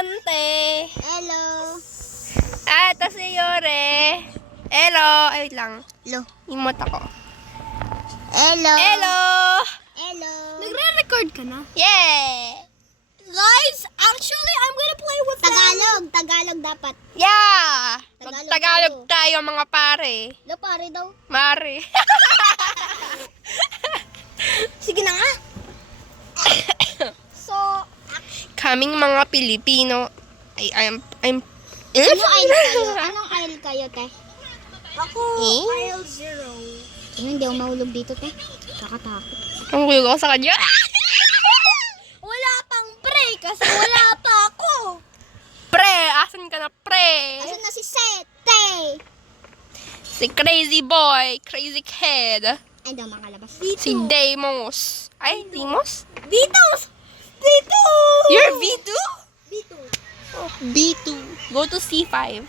Dante. Hello. Ah, ito si Yore. Hello. Ay, wait lang. Hello. Imot ako. Hello. Hello. Hello. Nagre-record ka na? Yeah. Guys, actually, I'm gonna play with Tagalog. Tagalog dapat. Yeah. Tagalog Magtagalog tayo mga pare. Lo, pare daw. Mare. Sige na nga. So, Kaming mga Pilipino. I'm anong aisle kayo? Anong aisle kayo, te? ako, Eh? aisle 0. Ano, hindi ako mahulog dito, te. Kakatakot. Ang gulo ko sa kanya. Wala pang pre kasi wala pa ako. Pre, asan ka na pre? Asan na si Sete? Si crazy boy, crazy kid. Ay, daw makalabas. Si Deimos. Ay, Deimos? Vitos! Vito! You're V2? Vito. Oh, B2. Go to C5.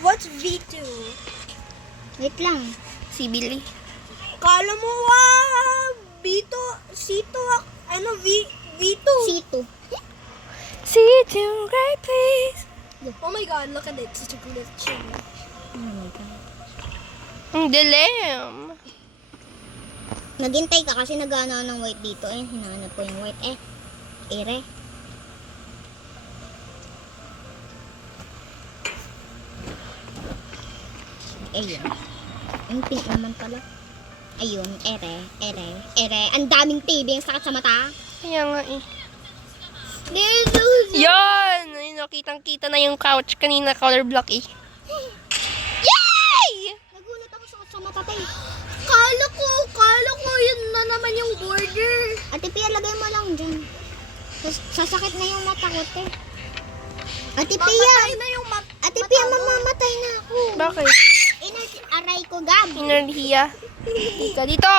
What's V2? Wait lang. Si Billy. Kala mo Vito, Sito, ano, Vito. Sito. C2, right please. Oh my god, look at it. Such a glitch. Oh my God. Ang dilim. Naghintay ka kasi nag-ano ng white dito eh. Hinahanap ko yung white eh. Ere. Ayun. Yung pink naman pala. Ayun, ere. Ang daming TV, ang sakit sa mata. Kaya nga eh. Dito. Yan! Ayun, kitang-kita na yung couch kanina, color block eh. Yay! Nagulat ako sakit sa mata tayo. Kala ko yun na naman yung border. Ate Pia, lagay mo lang dyan. Sasakit na yung mata ko, te. Ate Pia! Mamatay na yung Ate Pia, mamamatay na ako. Bakit? Aray ko, Gab. Inerhiya. Dito.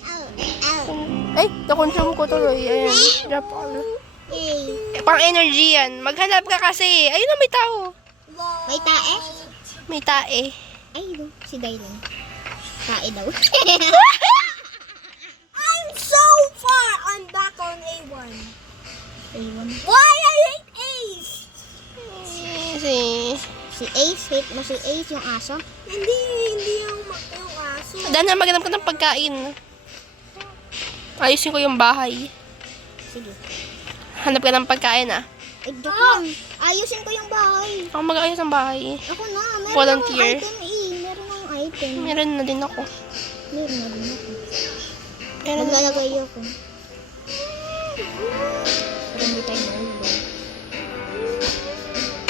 Ow, ow. Ay, na-consume ko tuloy. Ayan, drop all. Eh, Pang energy yan. Maghanap ka kasi. Ayun na, may tao. may tae? May tae. Ay, si Dylan. Tae daw. I'm so far. I'm back on A1. Ayun. Why I hate Ace? Si... Si Ace, hate mo si Ace, yung aso. Hindi yung aso. Dana, maghanap ka ng pagkain. Ayusin ko yung bahay. Sige. Hanap ka ng pagkain ah. Ay, joke lang. Ayusin ko yung bahay. Ako mag-ayos ng bahay. Ako na, meron Volunteer. akong item eh. Meron akong item. Meron na din ako. Meron na din ako. Meron na. Maglalagay ako. Pero hindi tayo mahulog.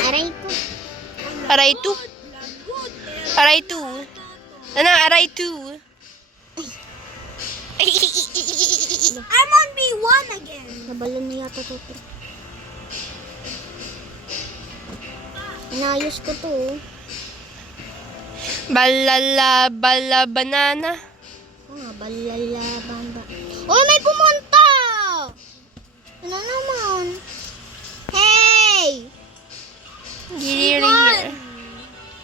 Aray ko. Aray 2. Aray 2. Ano, aray 2. I'm on B1 again. Nabalon niya yata to. Inayos ko to. Bala banana. Balala bamba. Oh, may pumunta! Ano naman? Hey! Giri here.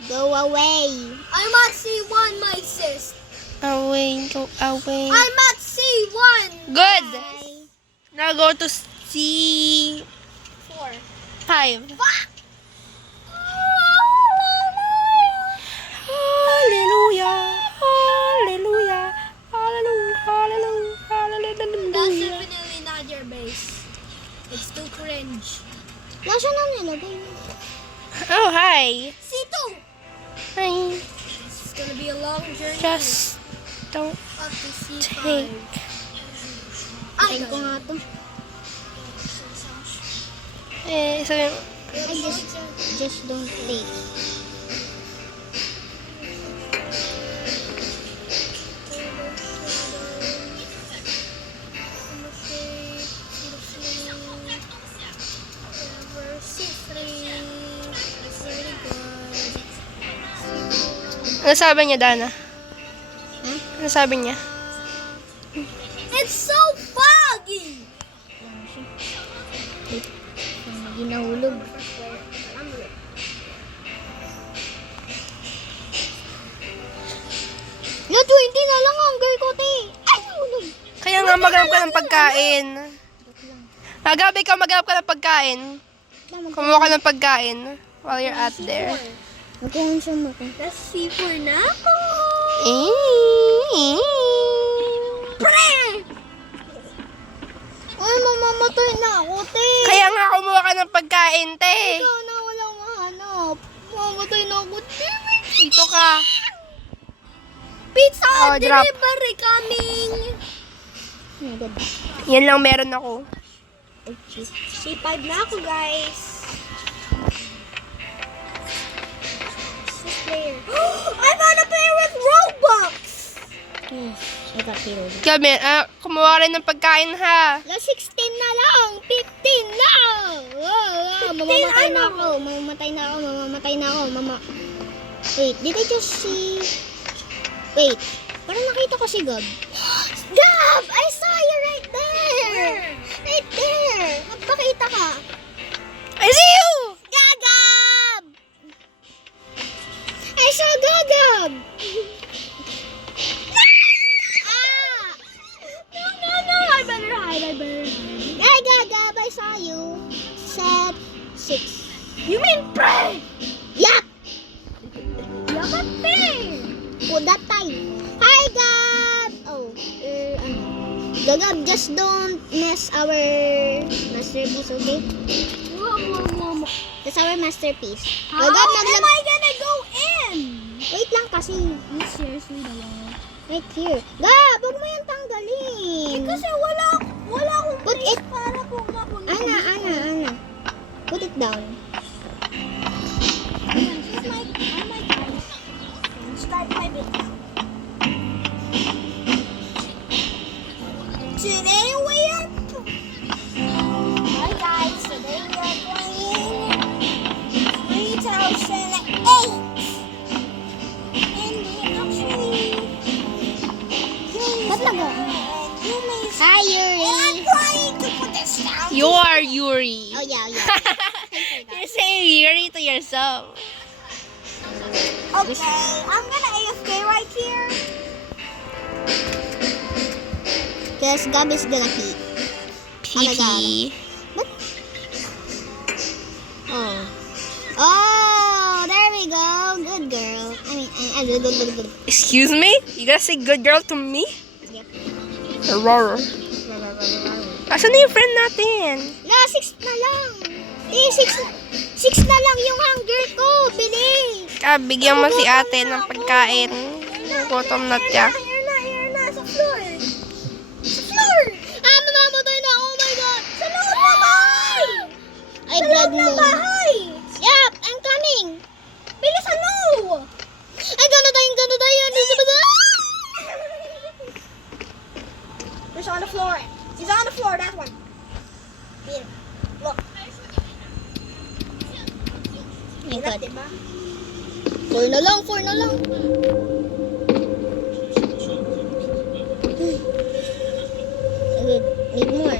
Go away. I'm at C1, my sis. Away, go away. I'm at C1. Good. Bye. Now go to C5. 4. Hallelujah. Hallelujah. Hallelujah. Hallelujah. That's Hallelujah. definitely not your base. It's too cringe. Nasaan na nilagay mo? Oh, hi. C2. Hi. It's gonna be a long journey. Just don't Up to C5. take. Tayin ko nga to. Sabi mo, I just don't take. ano sabi niya, Dana? Huh? Ano sabi niya? It's so foggy. Hindi nahulog. Na 20 na lang ang girl ko, te. Ay, nahulog. Kaya nga maghanap ka ng pagkain. Gabi ka, maghanap ka ng pagkain. Kumuha ka ng pagkain while you're out there. Mag-consume ako. Nasa C4 na ako. Pre! Ay, mamamatay na ako, te. Kaya nga kumuha ka ng pagkain, te. Ikaw na walang mahanap. Mamamatay na ako, te. Dito ka. Pizza Oh, drop. delivery coming. Oh my God. Yan lang meron ako. C5 na ako, guys. This player. I wanna play with Robux. I got hero. Gabi, kumuha ka rin ng pagkain, ha? La 16 na lang. 15 na. Mamamatay na ako. Mamamatay na ako. Mamamatay na ako. Wait, did I just see... Wait, parang nakita ko si Gab. Gab! I saw you right there! Right there! Magpakita ka. I see you! Gagab! I saw Gagab! Ah! No! I better hide. Hey, Gagab! I saw you. Set 6. You mean pray? Yup! Yakate. Oh, that time. Hi, Gab! Oh, ano? Gagab, just don't mess our masterpiece, okay? That's our masterpiece. How Gagab, am I gonna go in? Wait lang kasi. Seriously, dalawa. Right here. Gab, huwag mo yan tanggalin. Kasi wala akong Put place it- para kung mapunta. Ana. Put it down. Start my video. Today we are Hi guys, today we are playing 3008. And we actually Ba't nag- you may Hi, and I'm Yuri. trying to put this down. You are Yuri. Oh, yeah. You're saying Yuri to yourself. Okay, I'm gonna AFK right here. Because Gab is gonna pee. Pee. What? Oh, there we go. Good girl. Excuse me? You gotta say good girl to me? Yep. Aurora. Asan na yung friend natin? No, 6 na lang. 6 na lang yung hunger ko. Bilis. Bigyan mo si ate ng pagkain. Gutom na siya. Here na, sa floor. Sa floor! Mamamatay na. Oh my God. Sa loob na bahay! Ay, Sa blood loob na moon. bahay! Yep, I'm coming. Bilis, ano? Ay, gano'n tayo. He's on the floor. He's on the floor, that one. Here, look. Oh my God. Diba? 4 na lang. Need more.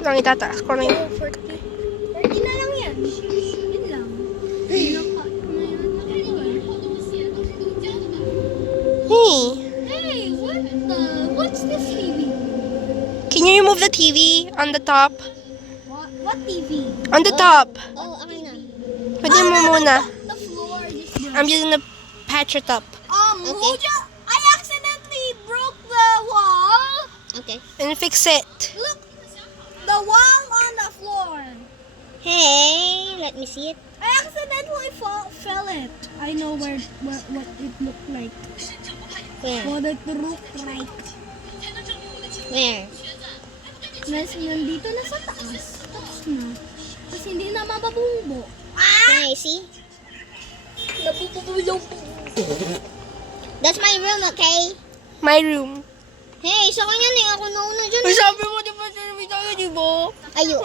Lang itataas ko na yun. 30 na lang yan. Yun lang. Hey, Hey, what's this TV? can you remove the TV on the top? What TV? On the top. Oh, akin na. Pwede mo muna. The floor, this I'm just gonna patch it up. Okay. I accidentally broke the wall. Okay. And fix it. Look, the wall on the floor. Hey, let me see it. I accidentally fell it. I know what it looked like. Where? What it looked like. Where? Nandito na sa taas. Tapos na. Tapos hindi na mababungbo. Can I see? Nabubulong. That's my room, okay? My room. Hey, sa kanya na ako nauna dyan. Ay, sabi mo, di ba sinabi tayo, di ba? Ayo.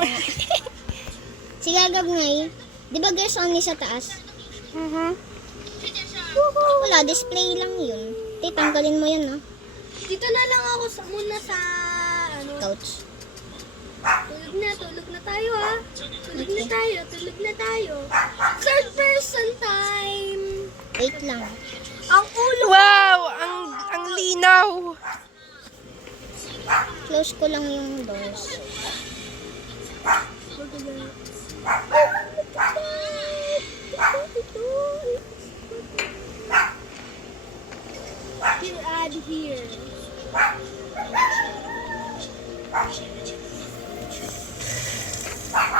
Si Gagab ngay. Di ba girls only sa taas? Wala, display lang yun. Tanggalin mo yan, ah. Dito na lang ako muna sa ano. Couch. Tulog na tayo ha. Tulog na tayo. Third person time. Wait lang. Ang ulo. Wow! Ang linaw. Close ko lang yung doors. Get out of here.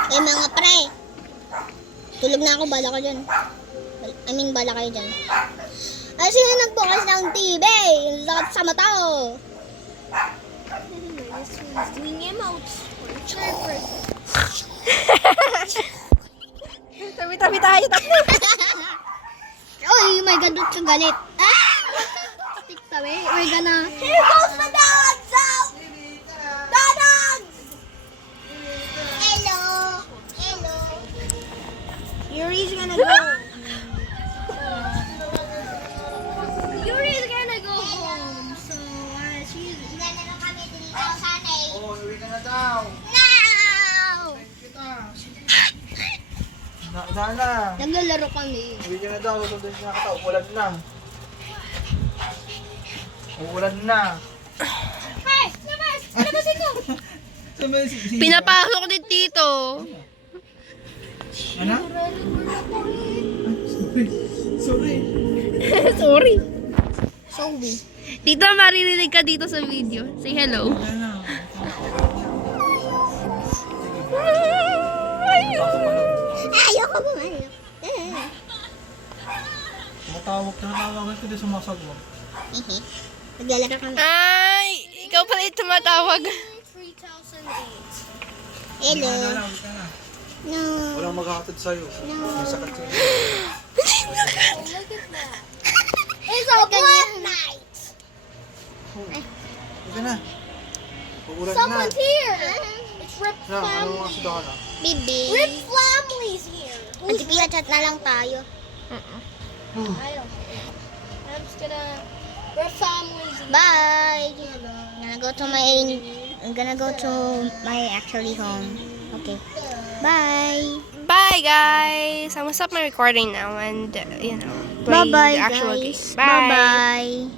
Eh mga pre, tulog na ako, bala ka dyan. Bala kayo dyan. Ay, sino nagbukas ng TV? Yung lakad sa mata ko. This one's doing emotes. Tabi-tabi tayo. Takbo. Uy, my God, ba't ka galit? Ah! Tiktabi. We're gonna... Here goes the dogs out! The dogs! Hello! Hello! Yuri's gonna go. Yuri's gonna go home. So, she's... Naglalaro kami dito sa nanay. Oh, uwi ka na daw. No! Sana. Naglalaro kami. Uwi ka na daw. Sundin na kita. Umulan na. Umulan na. Hey! Labas! Labasin ko! Pinapasok ni Tito. Ano? Sorry. Sorry. Sorry. Tito, maririnig ka dito sa video. Say hello. Ano? Ayoko mo, ayoko. Tumatawag ko din sumasagot. Naglalaro kami. Ay, ikaw pala yung tumatawag. 3008. Hello. Uwi ka na. No. Walang maghahatid sa'yo. May sakit sa'yo. Look at that. It's a black night. Uwi ka na. Uulan na. Someone's here. It's Rip Na, ano Family. mga sudahan na? Bibi. Rip Family's here. Ate Pia, chat na lang tayo. I don't know. I'm just gonna... Rip Family's here. Bye. I'm gonna go to my actually home. Okay. Bye. Bye, guys. I'm gonna stop my recording now and, play Bye-bye, the actual guys. game. Bye. Bye-bye.